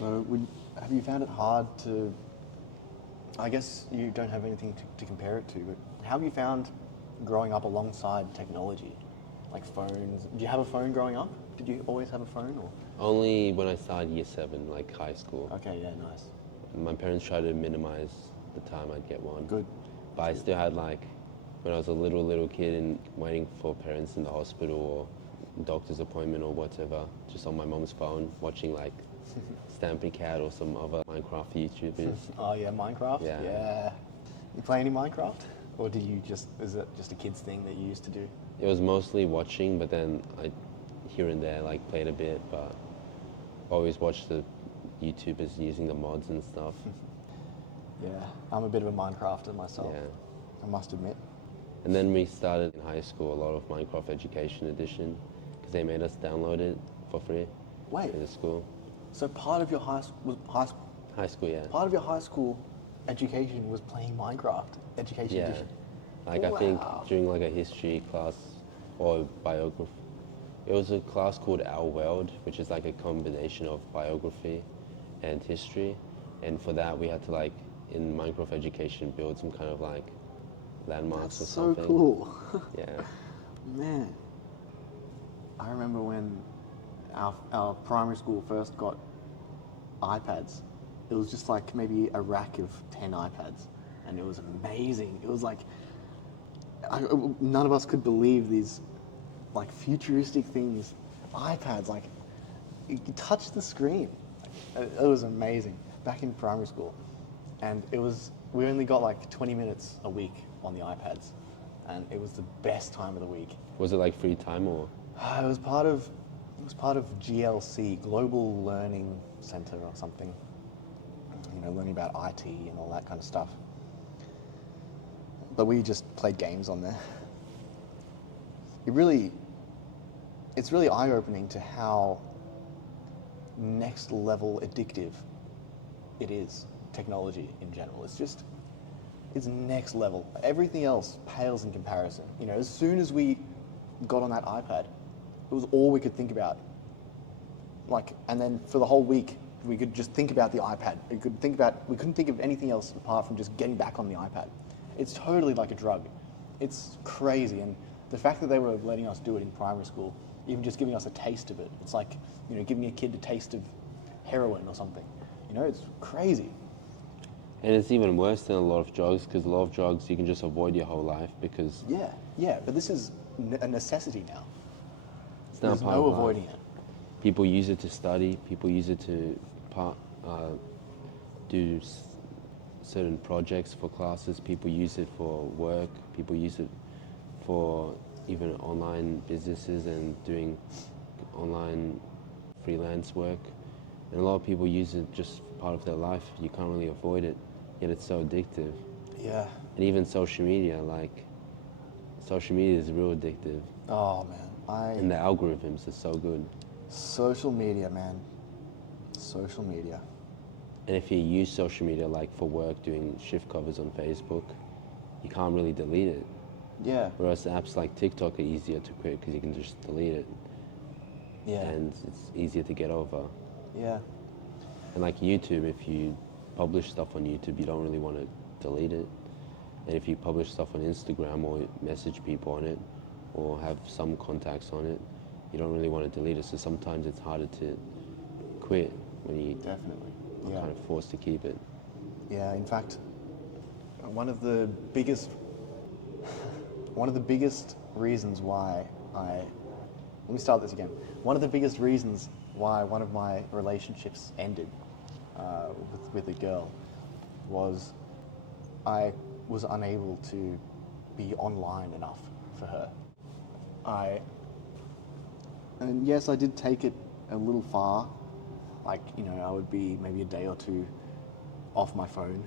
So, have you found it hard to? I guess you don't have anything to compare it to, but how have you found growing up alongside technology, like phones? Did you have a phone growing up? Did you always have a phone, or? Only when I started year 7, like high school. Okay, yeah, nice. My parents tried to minimize the time I'd get one. Good. But I still had like, when I was a little kid and waiting for parents in the hospital or doctor's appointment or whatever, just on my mom's phone, watching like Stampy Cat or some other Minecraft YouTubers. Oh yeah, Minecraft. Yeah. Yeah. You play any Minecraft, or did you is it just a kids thing that you used to do? It was mostly watching, but then I, here and there, like played a bit, but always watched the YouTubers using the mods and stuff. Yeah, I'm a bit of a Minecrafter myself. Yeah. I must admit. And then we started in high school a lot of Minecraft Education Edition because they made us download it for free Wait, in the school. so part of your high High school, yeah. part of your high school education was playing Minecraft Education Yeah. Edition. Like I think Wow. during like a history class or biography, it was a class called Our World, which is like a combination of biography and history. And for that we had to like, in Minecraft Education, build some kind of like landmarks That's or so something. cool. Yeah. Man, I remember when our primary school first got iPads. It was just like maybe a rack of 10 iPads, and it was amazing. It was like none of us could believe these like futuristic things. iPads, like you could touch the screen. It was amazing back in primary school, and we only got like 20 minutes a week on the iPads, and it was the best time of the week. Was it like free time or? It was part of GLC, Global Learning Center or something. You know, learning about IT and all that kind of stuff. But we just played games on there. It's really eye-opening to how next level addictive it is, technology in general. It's next level. Everything else pales in comparison. You know, as soon as we got on that iPad, it was all we could think about. Like, and then for the whole week, we could just think about the iPad. We couldn't think of anything else apart from just getting back on the iPad. It's totally like a drug. It's crazy, and the fact that they were letting us do it in primary school, even just giving us a taste of it, it's like, you know, giving a kid a taste of heroin or something. You know, it's crazy. And it's even worse than a lot of drugs, because a lot of drugs you can just avoid your whole life because Yeah, but this is a necessity now. it's not There's part no of life. avoiding it. People use it to study. People use it to do certain projects for classes. People use it for work. People use it for even online businesses and doing online freelance work. And a lot of people use it just part of their life. You can't really avoid it, yet it's so addictive. Yeah. And even social media, social media is real addictive. Oh man, And the algorithms are so good. social media, man. Social media. And if you use social media like for work, doing shift covers on Facebook, you can't really delete it. Yeah. Whereas apps like TikTok are easier to quit because you can just delete it. Yeah. And it's easier to get over. Yeah. And like YouTube, if you publish stuff on YouTube, you don't really want to delete it. And if you publish stuff on Instagram or message people on it or have some contacts on it, you don't really want to delete it. So sometimes it's harder to quit when you Definitely. are Yeah. kind of forced to keep it. Yeah. In fact, one of the biggest reasons why let me start this again. One of the biggest reasons why one of my relationships ended with a girl was I was unable to be online enough for her. And yes, I did take it a little far. Like, you know, I would be maybe a day or two off my phone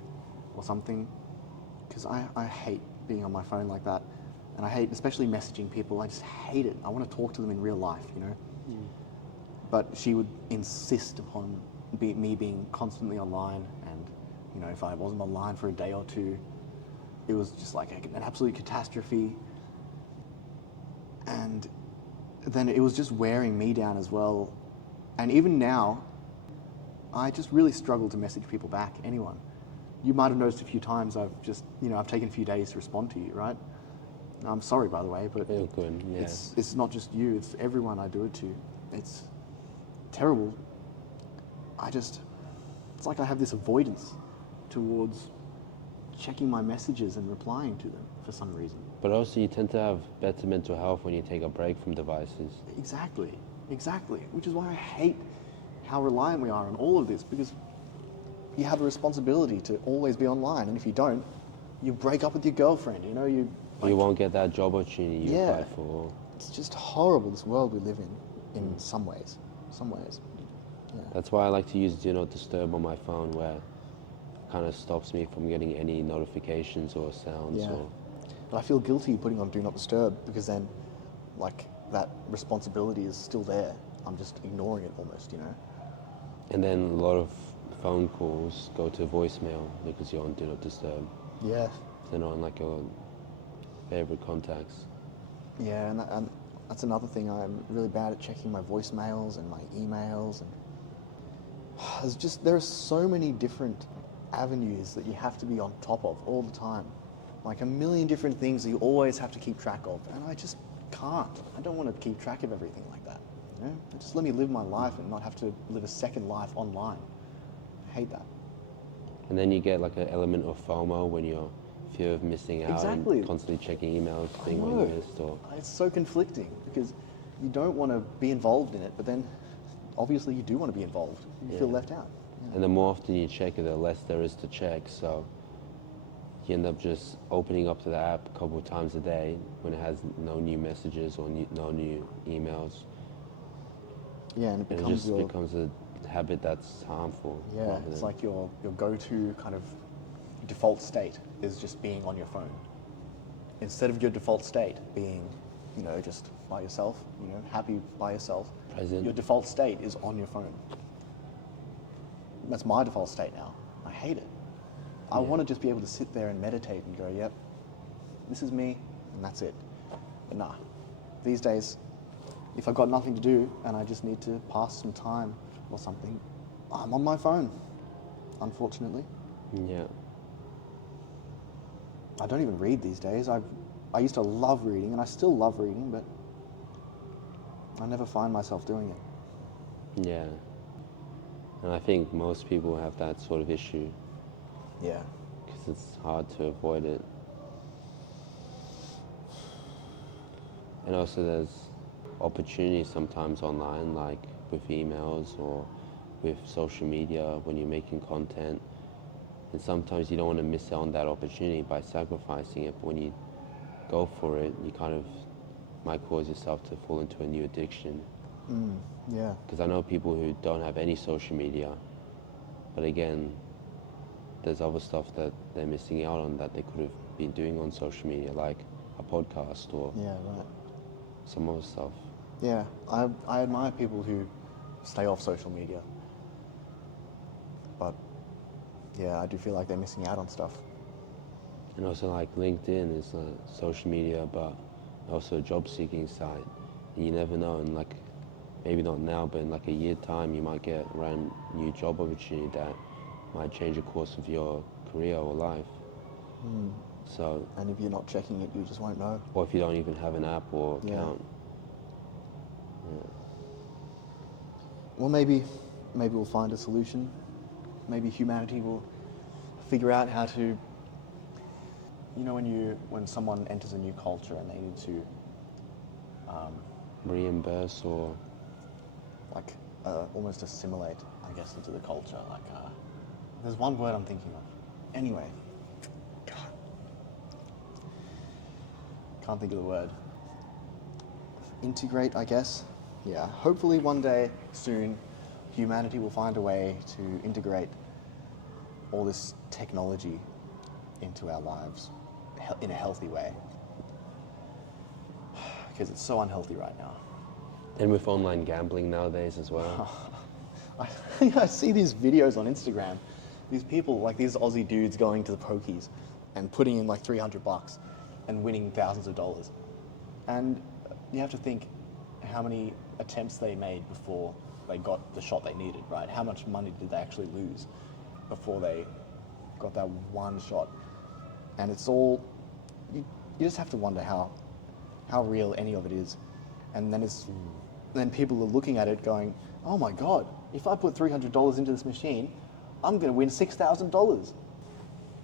or something, because I hate being on my phone like that. And I hate especially messaging people. I just hate it. I want to talk to them in real life, you know? But she would insist upon me being constantly online, and, you know, if I wasn't online for a day or two, it was just like an absolute catastrophe. And then it was just wearing me down as well. And even now, I just really struggle to message people back, anyone. You might have noticed a few times I've just, I've taken a few days to respond to you, right? I'm sorry, by the way, but Feel good, yeah. it's not just you, it's everyone I do it to. It's terrible. It's like I have this avoidance towards checking my messages and replying to them for some reason. But also you tend to have better mental health when you take a break from devices. Exactly, which is why I hate how reliant we are on all of this, because you have a responsibility to always be online, and if you don't, you break up with your girlfriend, you won't get that job opportunity you Yeah. applied for. It's just horrible, this world we live in some ways. Yeah. That's why I like to use Do Not Disturb on my phone, where it kind of stops me from getting any notifications or sounds. Yeah. Or But I feel guilty putting on Do Not Disturb, because then, that responsibility is still there. I'm just ignoring it almost, And then a lot of phone calls go to voicemail because you're on Do Not Disturb. Yeah. They're not on like your favorite contacts. Yeah, and that's another thing. I'm really bad at checking my voicemails and my emails, and there are so many different avenues that you have to be on top of all the time. Like a million different things that you always have to keep track of, and I just can't. I don't want to keep track of everything like that. Just let me live my life and not have to live a second life online. I hate that. And then you get like an element of FOMO when you're fear of missing out Exactly. and constantly checking emails, being I what you know. missed. Or It's so conflicting, because you don't want to be involved in it, but then obviously you do want to be involved. You feel Yeah. left out. And the more often you check it, the less there is to check. So you end up just opening up to the app a couple of times a day when it has no new messages or no new emails. Yeah, and it And it becomes just becomes a habit that's harmful. yeah, rather it's than- like your go-to kind of default state is just being on your phone. Instead of your default state being, just by yourself, happy by yourself, Present. your default state is on your phone. That's my default state now. I hate it. I Yeah. want to just be able to sit there and meditate and go, yep, this is me, and that's it. But nah, these days, if I've got nothing to do and I just need to pass some time or something, I'm on my phone, unfortunately. Yeah. I don't even read these days. I used to love reading, and I still love reading, but I never find myself doing it. Yeah. And I think most people have that sort of issue Yeah. because it's hard to avoid it. And also there's opportunities sometimes online, like with emails or with social media when you're making content. And sometimes you don't want to miss out on that opportunity by sacrificing it. But when you go for it, you kind of might cause yourself to fall into a new addiction. Yeah. Because I know people who don't have any social media, but again, there's other stuff that they're missing out on that they could have been doing on social media, like a podcast or Yeah, right. some other stuff. Yeah, I admire people who stay off social media. But yeah, I do feel like they're missing out on stuff. And also like LinkedIn is social media, but also a job seeking site. And you never know, and like maybe not now, but in like a year time, you might get a random new job opportunity that might change the course of your career or life. So, And if you're not checking it, you just won't know. or if you don't even have an app or Yeah. account. Well, maybe we'll find a solution. Maybe humanity will figure out how to. When someone enters a new culture and they need to, Reimburse or almost assimilate, I guess, into the culture. There's one word I'm thinking of. Anyway, God, can't think of the word. Integrate, I guess. Yeah. Hopefully, one day soon, humanity will find a way to integrate all this technology into our lives in a healthy way, because it's so unhealthy right now. and with online gambling nowadays as well. I see these videos on Instagram. These people, like these Aussie dudes, going to the pokies and putting in like $300 and winning thousands of dollars. And you have to think how many attempts they made before they got the shot they needed, right? How much money did they actually lose before they got that one shot? And it's all, you just have to wonder how real any of it is. And then people are looking at it going, oh my God, if I put $300 into this machine, I'm going to win $6,000.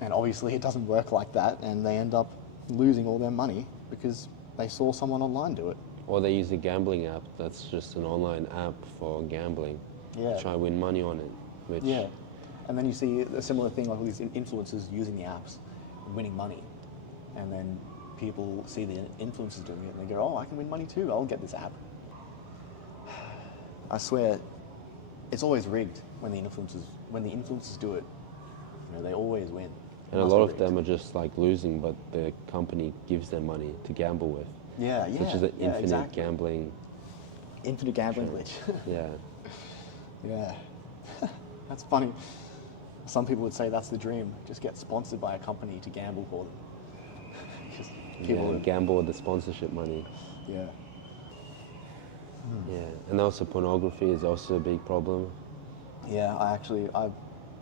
And obviously it doesn't work like that, and they end up losing all their money because they saw someone online do it. Or they use a gambling app that's just an online app for gambling. Yeah. To try and win money on it. Which Yeah. And then you see a similar thing, like all these influencers using the apps, winning money. And then people see the influencers doing it and they go, oh, I can win money too, I'll get this app. I swear, it's always rigged when the influencers do it. You know, they always win. And a lot of them are just like losing, but the company gives them money to gamble with. Yeah, yeah. Such as an infinite exactly. gambling. Infinite gambling glitch. Yeah. Yeah. That's funny. Some people would say that's the dream. Just get sponsored by a company to gamble for them. Just people Yeah, gamble with the sponsorship money. yeah. Yeah. And also pornography is also a big problem. Yeah,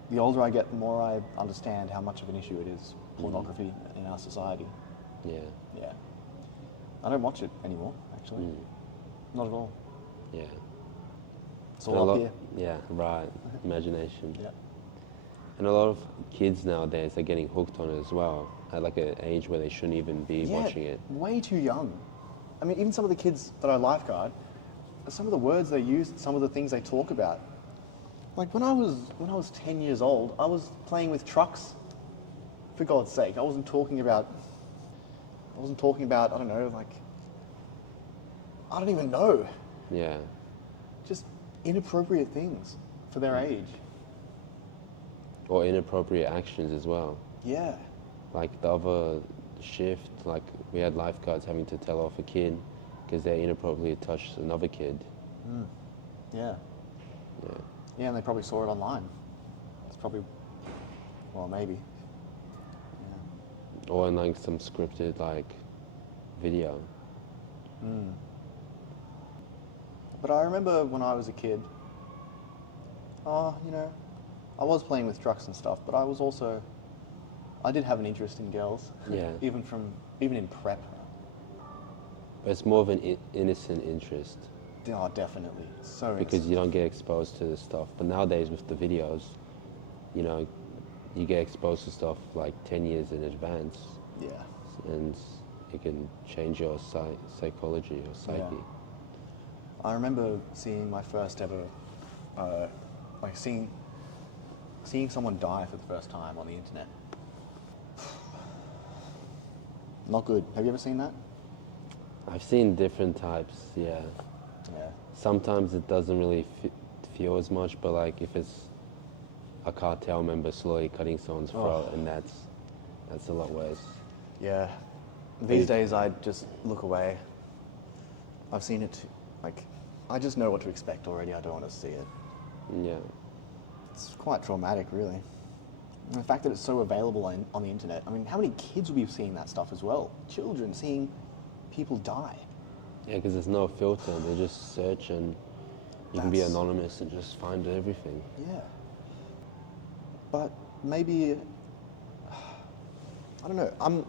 the older I get, the more I understand how much of an issue it is, pornography in our society. Yeah. Yeah. I don't watch it anymore, actually. Not at all. Yeah. It's And all a up lot, here. yeah, right. Imagination. Yeah. And a lot of kids nowadays are getting hooked on it as well, at like an age where they shouldn't even be watching it. Way too young. I mean, even some of the kids that I lifeguard, some of the words they use, some of the things they talk about. Like when I was 10 years old, I was playing with trucks. For God's sake, I wasn't talking about, I don't know, like, I don't even know. Yeah. Just inappropriate things for their age. Or inappropriate actions as well. Yeah. Like the other shift, like we had lifeguards having to tell off a kid because they inappropriately touched another kid. Yeah. Yeah. Yeah, and they probably saw it online. It's probably, well, maybe. Or in like some scripted like video. But I remember when I was a kid, you know, I was playing with trucks and stuff, but I did have an interest in girls. Yeah. even in prep. But it's more of an innocent interest Oh, definitely. So because innocent. you don't get exposed to this stuff. But nowadays with the videos, you know, you get exposed to stuff like 10 years in advance, Yeah. and it can change your psychology or psyche. Yeah. I remember seeing my first ever, like seeing someone die for the first time on the internet. Not good. Have you ever seen that? I've seen different types, yeah. Yeah. Sometimes it doesn't really feel as much, but like if it's a cartel member slowly cutting someone's throat, and that's a lot worse. Yeah. These days I just look away. I've seen it, like, I just know what to expect already. I don't want to see it. Yeah. It's quite traumatic, really. And the fact that it's so available on the internet. I mean, how many kids will be seeing that stuff as well? Children seeing people die. Yeah, because there's no filter. They just search and you can be That's- anonymous and just find everything. Yeah. But maybe, I don't know. I'm